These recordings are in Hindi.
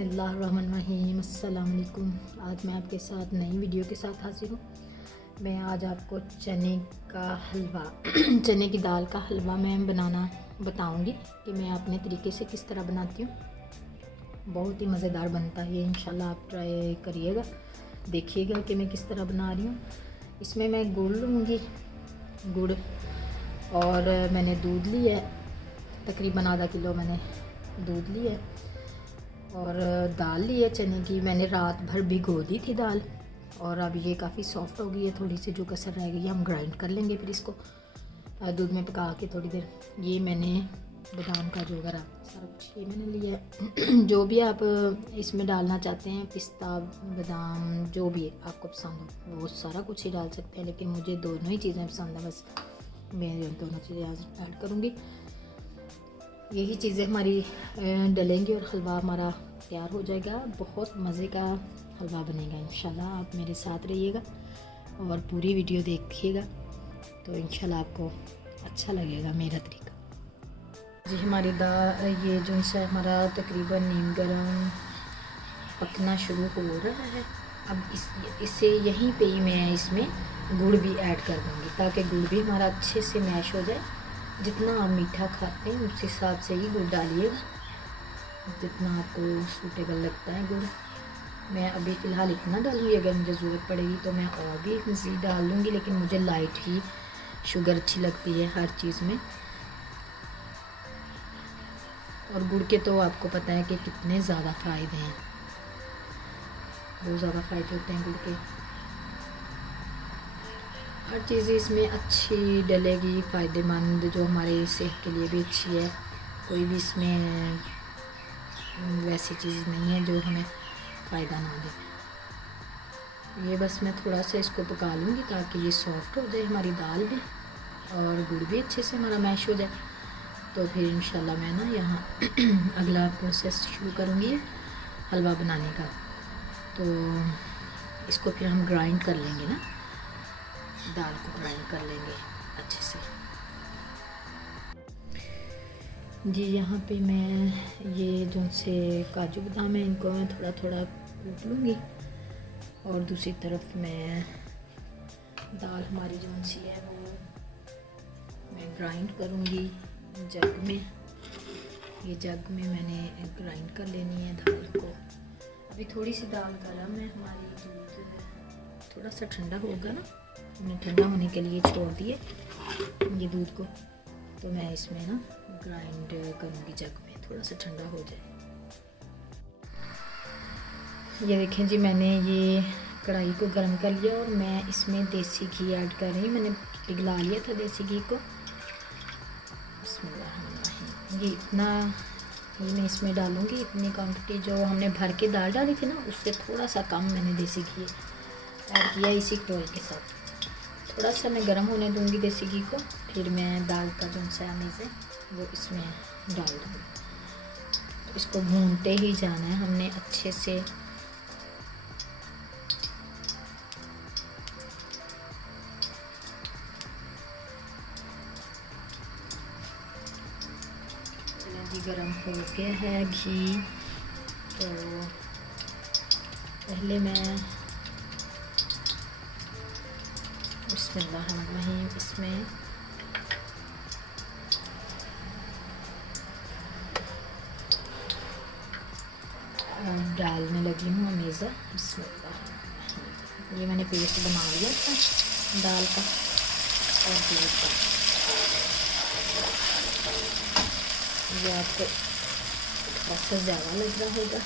बिस्मिल्लाहिर्रहमानिर्रहीम। अस्सलाम वालेकुम। आज मैं आपके साथ नई वीडियो के साथ हाजिर हूँ। मैं आज आपको चने का हलवा चने की दाल का हलवा मैं बनाना बताऊँगी कि मैं अपने तरीके से किस तरह बनाती हूँ। बहुत ही मज़ेदार बनता है ये, इंशाल्लाह आप ट्राई करिएगा, देखिएगा कि मैं किस तरह बना रही हूँ। इसमें मैं गुड़ लूँगी, गुड़, और मैंने दूध लिया है, तकरीबन आधा किलो मैंने दूध लिया है, और दाल ली है चने की। मैंने रात भर भिगो दी थी दाल, और अब ये काफ़ी सॉफ्ट हो गई है। थोड़ी सी जो कसर रह गई है हम ग्राइंड कर लेंगे फिर इसको दूध में पका के थोड़ी देर। ये मैंने बादाम का जो वगैरह सारा कुछ ये मैंने लिया है जो भी आप इसमें डालना चाहते हैं, पिस्ता बादाम जो भी आपको पसंद हो वो सारा कुछ ही डाल सकते हैं, लेकिन मुझे दोनों ही चीज़ें पसंद है, बस मैं दोनों चीज़ें आज ऐड करूँगी। यही चीज़ें हमारी डलेंगी और हलवा हमारा तैयार हो जाएगा। बहुत मज़े का हलवा बनेगा इंशाल्लाह। आप मेरे साथ रहिएगा और पूरी वीडियो देखिएगा तो इंशाल्लाह आपको अच्छा लगेगा मेरा तरीका। जी हमारी दाल ये जो सा हमारा तकरीबन नीम गरम पकना शुरू हो रहा है। अब इससे यहीं पे ही मैं इसमें गुड़ भी ऐड कर दूँगी ताकि गुड़ भी हमारा अच्छे से मैश हो जाए। जितना आप मीठा खाते हैं उस हिसाब से ही गुड़ डालिएगा, जितना आपको सूटेबल लगता है गुड़। मैं अभी फ़िलहाल इतना डालूँगी, अगर मुझे ज़रूरत पड़ेगी तो मैं और भी मज़ीद डाल लूँगी, लेकिन मुझे लाइट ही शुगर अच्छी लगती है हर चीज़ में। और गुड़ के तो आपको पता है कि कितने ज़्यादा फ़ायदे हैं, बहुत ज़्यादा फ़ायदे होते हैं गुड़ के। हर चीज़ इसमें अच्छी डलेगी, फ़ायदेमंद, जो हमारे सेहत के लिए भी अच्छी है। कोई भी इसमें वैसी चीज़ नहीं है जो हमें फ़ायदा ना दे। ये बस मैं थोड़ा सा इसको पका लूँगी ताकि ये सॉफ्ट हो जाए हमारी दाल भी और गुड़ भी अच्छे से हमारा मैश हो जाए। तो फिर इंशाल्लाह मैं ना यहाँ अगला प्रोसेस शुरू करूँगी हलवा बनाने का। तो इसको फिर हम ग्राइंड कर लेंगे ना, दाल को ग्राइंड कर लेंगे अच्छे से। जी यहाँ पे मैं ये जो से काजू बादाम है इनको मैं थोड़ा थोड़ा कूट लूँगी, और दूसरी तरफ मैं दाल हमारी जो सी है वो मैं ग्राइंड करूँगी जग में। ये जग में मैंने ग्राइंड कर लेनी है दाल को। अभी थोड़ी सी दाल गर्म है हमारी, दूध थोड़ा सा ठंडा होगा ना, मैंने ठंडा होने के लिए छोड़ दिए ये दूध को। तो मैं इसमें ना ग्राइंड करूँगी जग में, थोड़ा सा ठंडा हो जाए। ये देखें जी मैंने ये कढ़ाई को गर्म कर लिया और मैं इसमें देसी घी ऐड कर रही हूँ। मैंने पिघला लिया था देसी घी को। बिस्मिल्लाह। ये इतना ही मैं इसमें डालूँगी, इतनी क्वांटिटी जो हमने भर के दाल डाली थी ना उससे थोड़ा सा कम मैंने देसी घी ऐड किया इसी कढ़ाई के साथ। थोड़ा सा मैं गर्म होने दूँगी देसी घी को, फिर मैं दाल का जो सा मेज़ है वो इसमें डाल दूँगी। इसको भूनते ही जाना है हमने अच्छे से। जी गरम हो गया है घी, तो पहले मैं बिस्मिल्लाहिर्रहमानिर्रहीम इसमें डालने लगी हूँ अमेज़ा। बिस्मिल्लाह। ये मैंने पेस्ट बना लिया था दाल का और दूध का। ये आपको थोड़ा सा ज़्यादा लग रहा होगा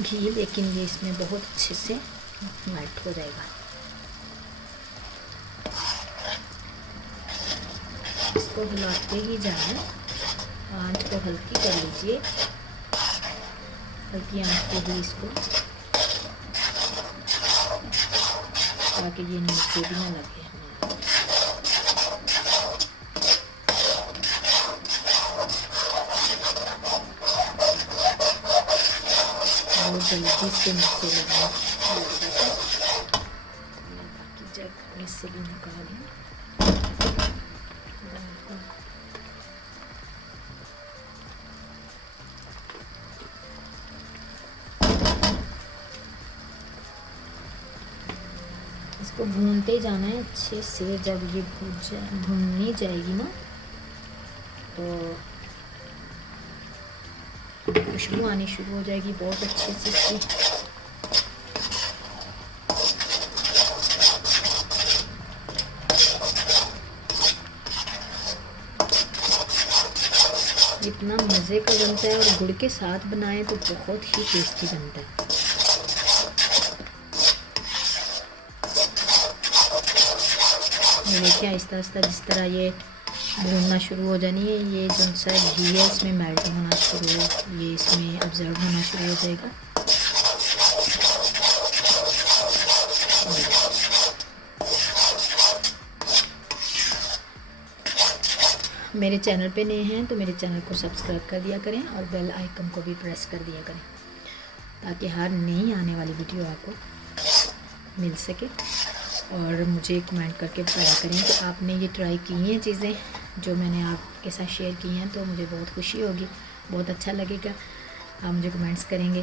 घी, लेकिन ये इसमें बहुत अच्छे से मेल्ट हो जाएगा। इसको हिलाते ही जाना, आंच को हल्की कर लीजिए, हल्की आंच पे भी इसको, ताकि ये नीचे भी ना लगे। बहुत जल्दी से नीचे लगना बाकी जग में से भी निकालें। इसको भूनते जाना है अच्छे से। जब ये भूननी जाएगी ना तो खुशबू आनी शुरू हो जाएगी बहुत अच्छे से इसकी। इतना मज़े का बनता है और गुड़ के साथ बनाएं तो बहुत ही टेस्टी बनता है। ये देखिए आहिस्ता आहिस्ता जिस तरह ये भूनना शुरू हो जानी है, ये जो सा घी है इसमें मेल्ट होना शुरू, ये इसमें ऑब्जर्व होना शुरू हो जाएगा। मेरे चैनल पे नए हैं तो मेरे चैनल को सब्सक्राइब कर दिया करें और बेल आइकन को भी प्रेस कर दिया करें ताकि हर नई आने वाली वीडियो आपको मिल सके। और मुझे कमेंट करके बताया करें कि आपने ये ट्राई की हैं चीज़ें जो मैंने आपके साथ शेयर की हैं, तो मुझे बहुत खुशी होगी, बहुत अच्छा लगेगा। आप मुझे कमेंट्स करेंगे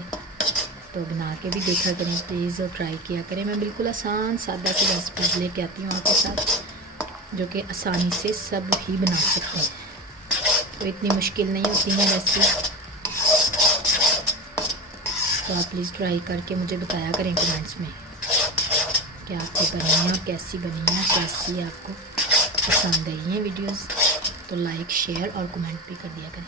तो बना के भी देखा करें प्लीज़ और ट्राई किया करें। मैं बिल्कुल आसान सादा सी रेसिपीज़ लेके आती हूँ आपके साथ जो कि आसानी से सब ही बना सकते हैं, तो इतनी मुश्किल नहीं होती है रेसिपी। तो आप प्लीज़ ट्राई करके मुझे बताया करें कमेंट्स में कि आपकी बनी है और कैसी बनी है, कैसी आपको पसंद आई हैं वीडियोस। तो लाइक शेयर और कमेंट भी कर दिया करें।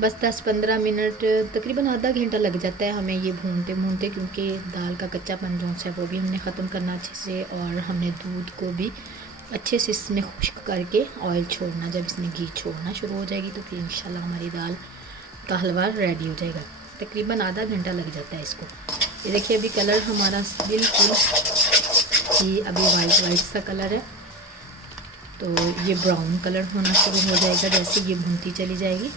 बस 10-15 मिनट तकरीबन आधा घंटा लग जाता है हमें ये भूनते भूनते, क्योंकि दाल का कच्चापन जो है वो भी हमने ख़त्म करना अच्छे से, और हमने दूध को भी अच्छे से इसमें खुश्क करके ऑयल छोड़ना। जब इसमें घी छोड़ना शुरू हो जाएगी तो फिर इंशाल्लाह हमारी दाल का हलवा रेडी हो जाएगा। तकरीबन आधा घंटा लग जाता है इसको। ये देखिए अभी कलर हमारा बिल्कुल ही अभी वाइट सा कलर है, तो ये ब्राउन कलर होना शुरू हो जाएगा जैसे ये भूनती चली जाएगी।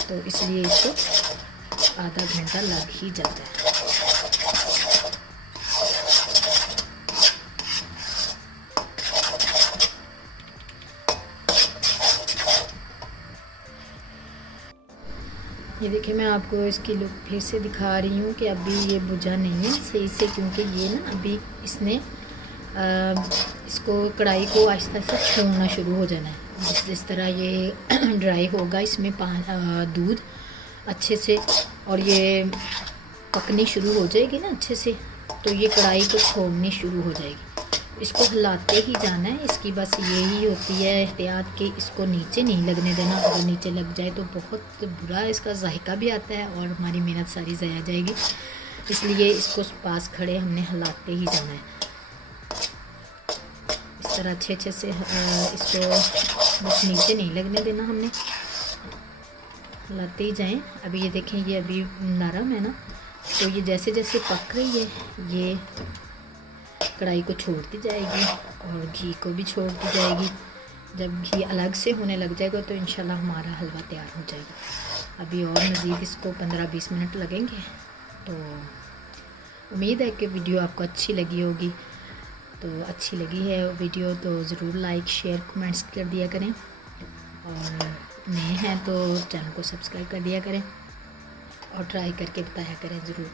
तो इसलिए इसको आधा घंटा लग ही जाता है। ये देखिए मैं आपको इसकी लुक फिर से दिखा रही हूँ कि अभी ये बुझा नहीं है सही से, क्योंकि ये ना अभी इसने इसको कढ़ाई को आहिस्ता से छोड़ना शुरू हो जाना है। जिस तरह ये ड्राई होगा इसमें दूध अच्छे से और ये पकनी शुरू हो जाएगी ना अच्छे से, तो ये कढ़ाई को छोड़नी शुरू हो जाएगी। इसको हिलाते ही जाना है, इसकी बस यही होती है एहतियात कि इसको नीचे नहीं लगने देना। अगर नीचे लग जाए तो बहुत बुरा इसका जायका भी आता है और हमारी मेहनत सारी ज़ाया जाएगी। इसलिए इसको पास खड़े हमने हिलाते ही जाना है इस तरह अच्छे से। इसको बस नीचे नहीं लगने देना, हमने हिलाते ही जाएं। अभी ये देखें ये अभी नरम है ना, तो ये जैसे जैसे पक रही है ये कढ़ाई को छोड़ती जाएगी और घी को भी छोड़ती जाएगी। जब घी अलग से होने लग जाएगा तो इंशाल्लाह हमारा हलवा तैयार हो जाएगा। अभी और मज़ीद इसको 15-20 मिनट लगेंगे। तो उम्मीद है कि वीडियो आपको अच्छी लगी होगी। तो अच्छी लगी है वीडियो तो ज़रूर लाइक शेयर कमेंट्स कर दिया करें, और नए हैं तो चैनल को सब्सक्राइब कर दिया करें और ट्राई करके बताया करें ज़रूर।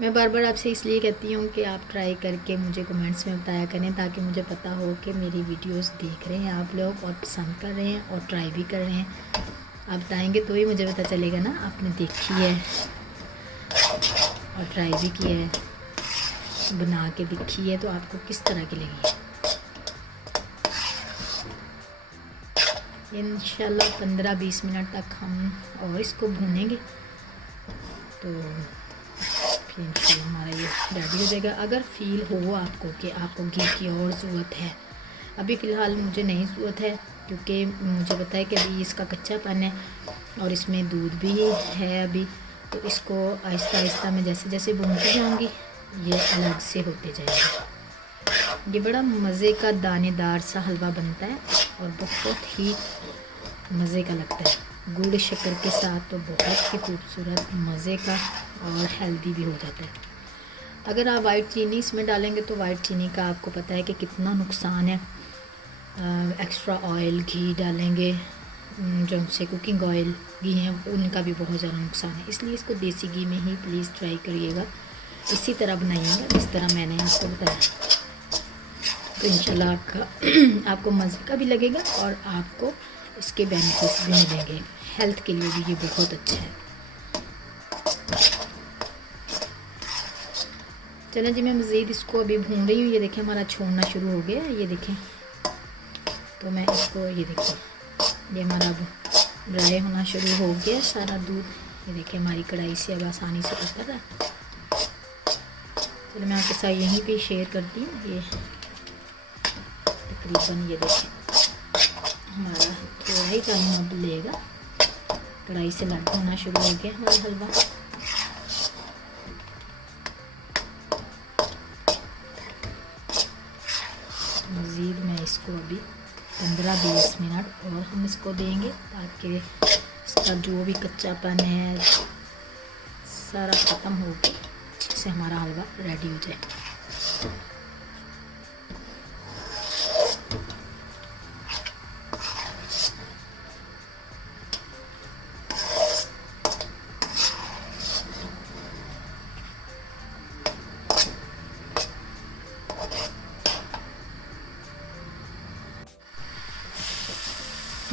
मैं बार बार आपसे इसलिए कहती हूँ कि आप ट्राई करके मुझे कमेंट्स में बताया करें ताकि मुझे पता हो कि मेरी वीडियोस देख रहे हैं आप लोग और पसंद कर रहे हैं और ट्राई भी कर रहे हैं। आप बताएंगे तो ही मुझे पता चलेगा ना आपने देखी है और ट्राई भी किया है, बना के देखी है तो आपको किस तरह की लगी। इंशाल्लाह 15-20 मिनट तक हम और इसको भूनेंगे तो इंशाल्लाह हमारा ये रेडी हो जाएगा। अगर फील हो आपको कि आपको घी की और ज़रूरत है, अभी फ़िलहाल मुझे नहीं ज़रूरत है क्योंकि मुझे पता है कि अभी इसका कच्चापन है और इसमें दूध भी है अभी, तो इसको आहिस्ता आहिस्ता मैं जैसे जैसे भूनती जाऊँगी ये अलग से होते जाएगा। ये बड़ा मज़े का दानेदार सा हलवा बनता है और बहुत ही मज़े का लगता है। गुड़ शक्कर के साथ तो बहुत ही खूबसूरत मज़े का और हेल्दी भी हो जाता है। अगर आप वाइट चीनी इसमें डालेंगे तो वाइट चीनी का आपको पता है कि कितना नुकसान है। एक्स्ट्रा ऑयल घी डालेंगे जो से कुकिंग ऑयल घी हैं उनका भी बहुत ज़्यादा नुकसान है, इसलिए इसको देसी घी में ही प्लीज़ ट्राई करिएगा इसी तरह बनाइएगा जिस तरह मैंने आपको बताया। तो इंशाल्लाह आपको मज़े का भी लगेगा और आपको इसके बेनिफिट्स भी मिलेंगे। हेल्थ के लिए भी ये बहुत अच्छा है। चलें जी, मैं मज़ीद इसको अभी भून रही हूँ। ये देखें हमारा छोड़ना शुरू हो गया, ये देखें। तो मैं इसको, ये देखें, ये हमारा अब ड्राई होना शुरू हो गया सारा दूध। ये देखें हमारी कढ़ाई से अब आसानी से उतर रहा है। चलो मैं आपके साथ यहीं पे शेयर करती हूँ। ये तकरीबन, ये देखें, हमारा थोड़ा ही टाइम अब लेगा। कढ़ाई से अलग होना शुरू हो गया हमारा हलवा। मज़ीद मैं इसको अभी 15-20 मिनट और हम इसको देंगे ताकि इसका जो भी कच्चापन है सारा ख़त्म हो के अच्छे से हमारा हलवा रेडी हो जाए।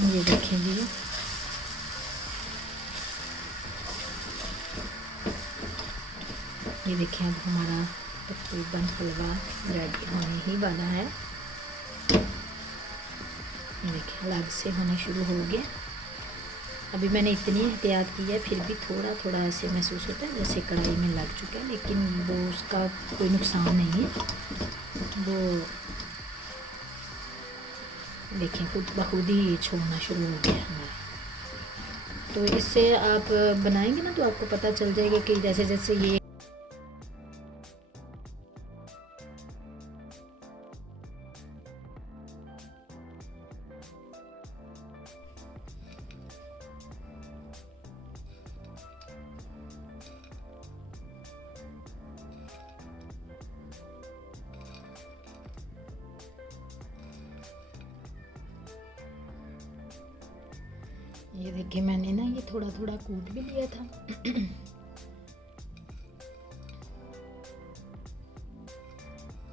ये देखें जी, ये देखें अब हमारा तकरीबन हलवा रेडी होने ही वाला है। ये देखें अलग से होने शुरू हो गया। अभी मैंने इतनी एहतियात की है, फिर भी थोड़ा थोड़ा ऐसे महसूस होता है जैसे कढ़ाई में लग चुका है, लेकिन वो उसका कोई नुकसान नहीं है। वो देखें खुद ब खुद ही छोड़ना शुरू हो गया हमारा। तो इससे आप बनाएंगे ना तो आपको पता चल जाएगा कि जैसे जैसे ये ये देखिए मैंने ना ये थोड़ा थोड़ा कूट भी लिया था।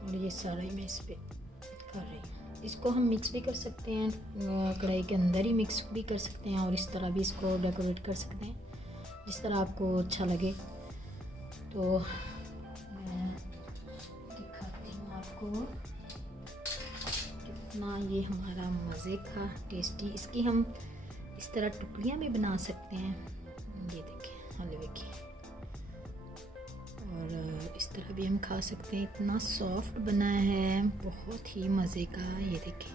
और ये सारा ही मैं इस पे कर रही हूँ। इसको हम मिक्स भी कर सकते हैं, कढ़ाई के अंदर ही मिक्स भी कर सकते हैं और इस तरह भी इसको डेकोरेट कर सकते हैं, जिस तरह आपको अच्छा लगे। तो मैं दिखाती हूँ आपको कितना ये हमारा मज़े का टेस्टी। इसकी हम इस तरह टुकड़ियाँ भी बना सकते हैं, ये देखें हलवे की, और इस तरह भी हम खा सकते हैं। इतना सॉफ्ट बना है, बहुत ही मज़े का। ये देखें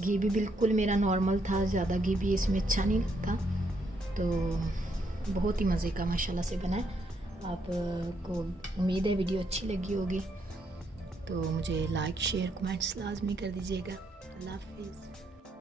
घी भी बिल्कुल मेरा नॉर्मल था, ज़्यादा घी भी इसमें अच्छा नहीं लगता। तो बहुत ही मज़े का माशाल्लाह से बना है। आपको उम्मीद है वीडियो अच्छी लगी होगी, तो मुझे लाइक शेयर कमेंट्स लाजमी कर दीजिएगा। अल्लाह हाफिज़।